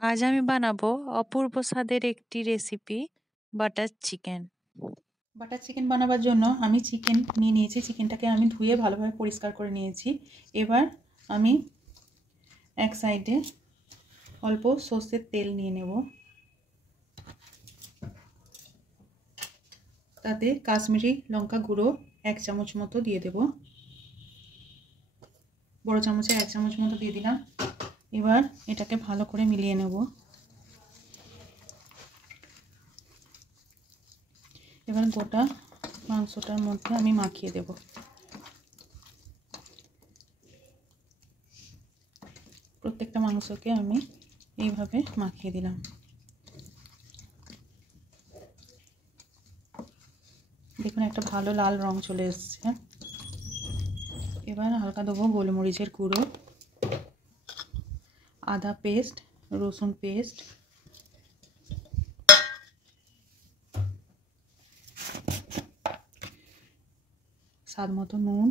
আজ আমি বানাবো অপূর্ব স্বাদের একটি recipe butter chicken. Butter chicken বানাবার জন্য আমি চিকেন নিয়ে নিয়েছি। চিকেনটাকে আমি ধুয়ে ভালোভাবে পরিষ্কার করে নিয়েছি। এবার আমি এক সাইডে অল্প সর্ষের তেল নিয়ে নেব। তাতে কাশ্মীরি লঙ্কা গুঁড়ো 1 চামচ মতো দিয়ে দেব। বড় চামচে 1 চামচ মতো দিয়ে দিলাম। এবার এটাকে ভালো করে মিলিয়ে নেব। এবার গোটা মাংসটার মধ্যে আমি মাখিয়ে দেব। প্রত্যেকটা মাংসকে আমি এইভাবে মাখিয়ে দিলাম। দেখুন একটা ভালো লাল রং চলে এসেছে। এবার হালকা দেবো গোলমরিচের গুঁড়ো, আদা পেস্ট, রসুন পেস্ট, স্বাদ মতো নুন,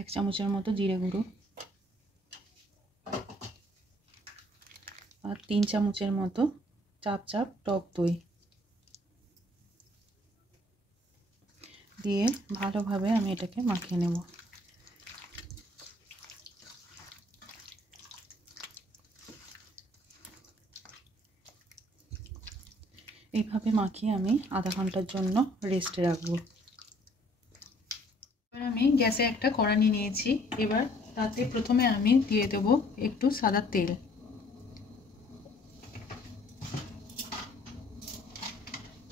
এক চামচের মতো জিরে গুঁড়ো আর 3 চামচের মতো চাপ টক দই দিয়ে ভালোভাবে আমি এটাকে মাখিয়ে নেব। এইভাবে মাখিয়ে আমি আধা ঘন্টার জন্য রেস্টে রাখবো। এবার আমি গ্যাসে একটা কড়া নিয়ে নিয়েছি। এবার তাতে প্রথমে আমি দিয়ে দেব একটু সাদা তেল।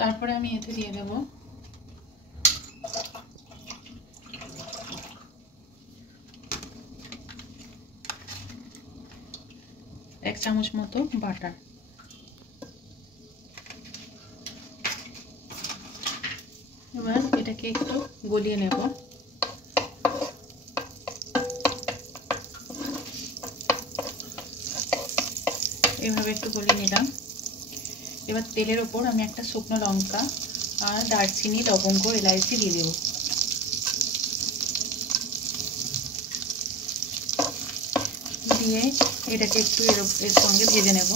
তারপরে আমি এতে দিয়ে দেব এক চামচ মতো বাটার। এবার এটাকে একটু গলিয়ে নেব। এইভাবে একটু গলিয়ে নিলাম। এবার তেলের ওপর আমি একটা শুকনো লঙ্কা আর দারচিনি, লবঙ্গ, এলাইচি দিয়ে দেব। দিয়ে এটাকে একটু এর সঙ্গে ভেজে নেব।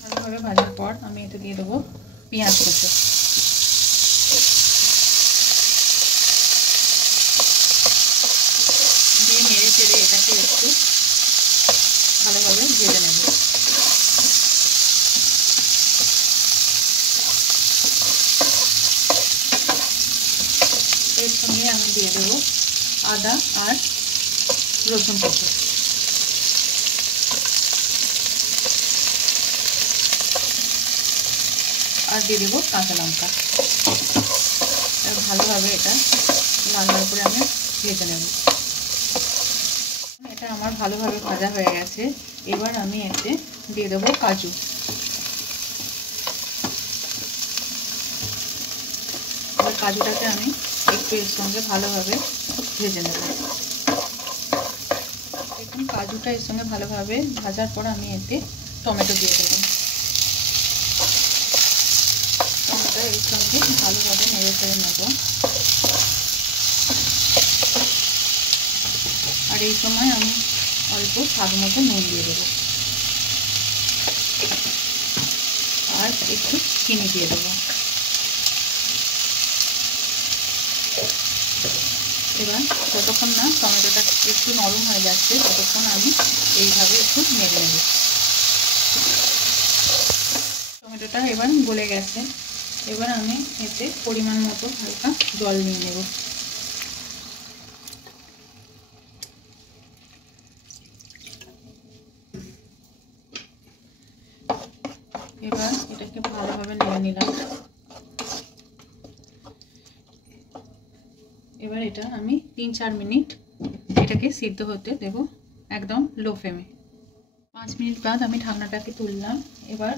ভালোভাবে ভাজার পর আমি এতে দিয়ে দেবো পেঁয়াজ কুচো। দিয়ে নেড়ে চেড়ে এটাকে একটু ভালোভাবে ভেজে নেব। এর সঙ্গে আমি দিয়ে দেবো আদা আর রসুন কুচো। আর দিয়ে দেবো কাঁচা লঙ্কা। ভালোভাবে এটা লাল লাল করে আমি ভেজে নেব। এটা আমার ভালোভাবে ভাজা হয়ে গেছে। এবার আমি এতে দিয়ে দেবো কাজু। এবার কাজুটাকে আমি একটু এর সঙ্গে ভালোভাবে ভেজে নেব। দেখুন কাজুটা এর সঙ্গে ভালোভাবে ভাজার পর আমি এতে টমেটো দিয়ে দেবো। টমেটো এর সঙ্গে ভালোভাবে নেড়ে চেড়ে নেব। আর এই সময় আমি অল্প স্বাদ মতো নুন দিয়ে দেবো আর একটু চিনি দিয়ে দেবো। এবার যতক্ষণ না টমেটোটা একটু নরম হয়ে যাচ্ছে ততক্ষণ আমি এইভাবে একটু নেড়ে নেব। টমেটোটা এবার গলে গেছে। এবার আমি এতে পরিমাণ মতো হালকা জল নিয়ে নেব। এবার এটাকে ভালোভাবে নেড়ে নিলাম। এবার এটা আমি 3-4 মিনিট এটাকে সিদ্ধ হতে দেব একদম লো ফ্লেমে। 5 মিনিট বাদ আমি ঢাকনাটাকে তুললাম। এবার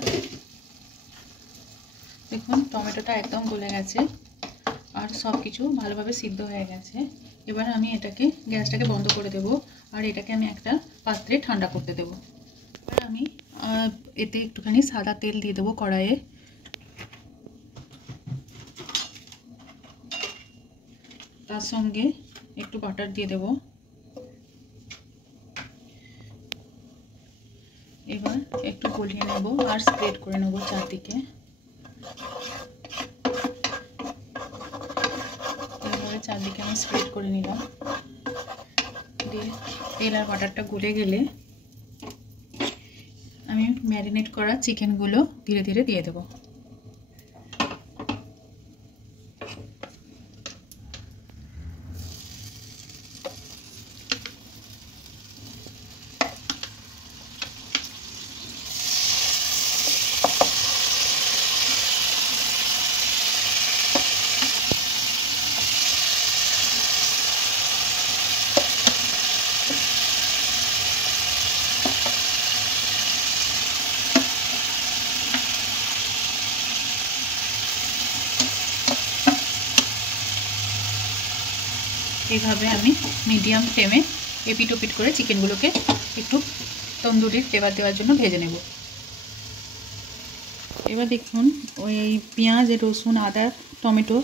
দেখুন টমেটোটা একদম গলে গেছে আর সব কিছু ভালোভাবে সিদ্ধ হয়ে গেছে। এবার আমি এটাকে গ্যাসটাকে বন্ধ করে দেব আর এটাকে আমি একটা পাত্রে ঠান্ডা করতে দেব। এবার আমি এতে একটুখানি সাদা তেল দিয়ে দেবো কড়াইয়ে। তার সঙ্গে একটু বাটার দিয়ে দেব। এবার একটু গলিয়ে নেব আর স্প্রেড করে নেব চারদিকে। এইভাবে চারদিকে আমি স্প্রেড করে নিলাম। দিয়ে তেল আর বাটারটা গলে গেলে আমি ম্যারিনেট করা চিকেনগুলো ধীরে ধীরে দিয়ে দেব। এইভাবে আমি মিডিয়াম ফ্লেমে এপিট ওপিট করে চিকেনগুলোকে একটু তন্দুরির ফ্লেভার দেওয়ার জন্য ভেজে নেব। এবার দেখুন ওই পেঁয়াজ রসুন আদা টমেটো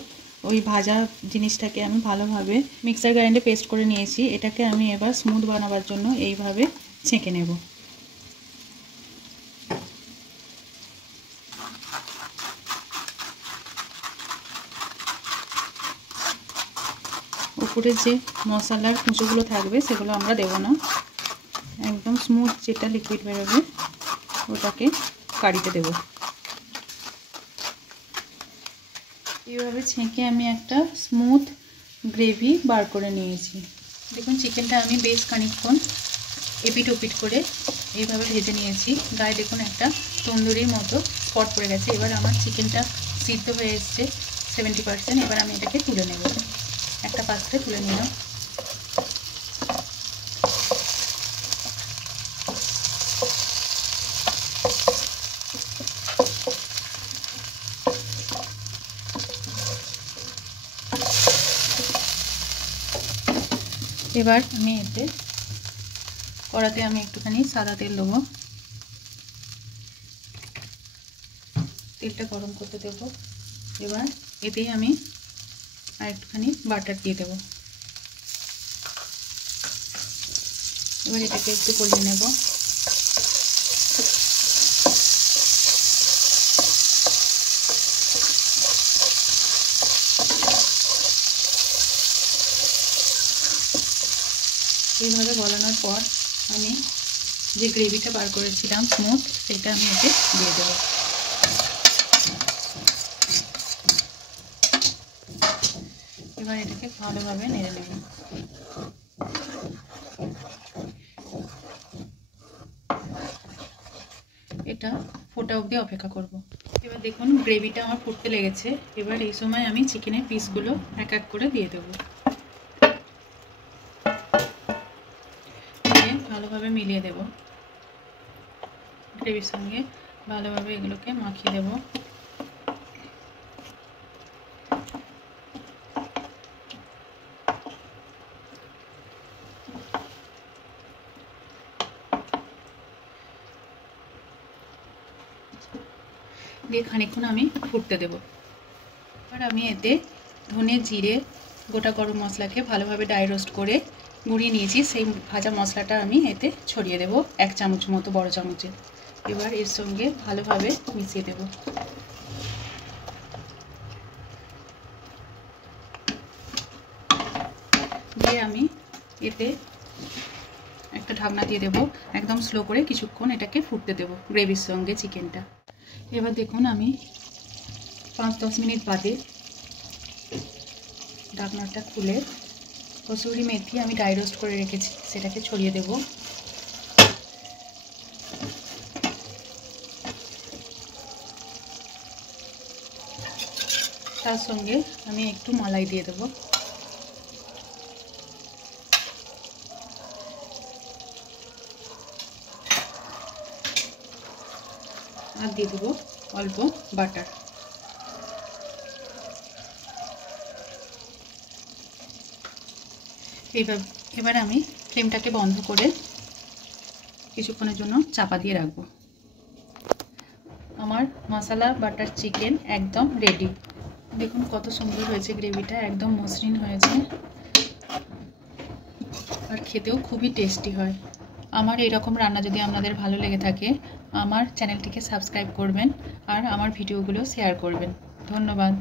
ওই ভাজা জিনিসটাকে আমি ভালোভাবে মিক্সার গ্রাইন্ডে পেস্ট করে নিয়েছি। এটাকে আমি এবার স্মুথ বানাবার জন্য এইভাবে ছেঁকে নেব। উপরে যে মশলার কুঁচোগুলো থাকবে সেগুলো আমরা দেব না, একদম স্মুথ যেটা লিকুইড বেরোবে ওটাকে কারিতে দেব। এইভাবে ছেঁকে আমি একটা স্মুথ গ্রেভি বার করে নিয়েছি। দেখুন চিকেনটা আমি বেশ খানিকক্ষণ এপিট ওপিট করে এইভাবে ভেজে নিয়েছি। গায়ে দেখুন একটা তন্দুরির মতো স্পট পড়ে গেছে। এবার আমার চিকেনটা সিদ্ধ হয়ে এসছে 70%। এবার আমি এটাকে তুলে নেব, একটা পাত্রে তুলে নিলাম। এবার আমি এতে কড়াতে আমি একটুখানি সাদা তেল দেবো। তেলটা গরম করতে দেব। এবার এতেই আমি আর একটুখানি বাটার দিয়ে দেব। এবার এটাকে একটু গলিয়ে নেব। এইভাবে গলানোর পর আমি যে গ্রেভিটা বার করেছিলাম স্মুথ, সেটা আমি এতে দিয়ে দেব। এবার এটাকে ভালোভাবে নেড়ে নেব। এটা ফোটা অবধি অপেক্ষা করব। এবার দেখুন গ্রেভিটা আমার ফুটতে লেগেছে। এবার এই সময় আমি চিকেনের পিসগুলো এক এক করে দিয়ে দেব। ভালোভাবে মিলিয়ে দেব, গ্রেভির সঙ্গে ভালোভাবে এগুলোকে মাখিয়ে দেব। দিয়ে খানিকক্ষণ আমি ফুটতে দেব। এবার আমি এতে ধনে জিরে গোটা গরম মশলাকে ভালোভাবে ড্রাই রোস্ট করে গুঁড়িয়ে নিয়েছি, সেই ভাজা মশলাটা আমি এতে ছড়িয়ে দেব 1 চামচ মতো, বড় চামচে। এবার এর সঙ্গে ভালোভাবে মিশিয়ে দেব। দিয়ে আমি এতে একটা ঢাকনা দিয়ে দেব, একদম স্লো করে কিছুক্ষণ এটাকে ফুটতে দেব গ্রেভির সঙ্গে চিকেনটা। এবার দেখুন আমি 5-10 মিনিট বাদে ঢাকনাটা খুলে কসুরি মেথি আমি ড্রাই রোস্ট করে রেখেছি সেটাকে ছড়িয়ে দেব। তার সঙ্গে আমি একটু মালাই দিয়ে দেব। আর দিয়ে দেবো অল্প বাটার। এবার আমি ফ্লেমটাকে বন্ধ করে কিছুক্ষণের জন্য চাপা দিয়ে রাখবো। আমার মশলা বাটার চিকেন একদম রেডি। দেখুন কত সুন্দর হয়েছে গ্রেভিটা, একদম মসৃণ হয়েছে আর খেতেও খুবই টেস্টি হয়। আমার এরকম রান্না যদি আপনাদের ভালো লেগে থাকে আমার চ্যানেলটিকে সাবস্ক্রাইব করবেন আর আমার ভিডিওগুলো শেয়ার করবেন। ধন্যবাদ।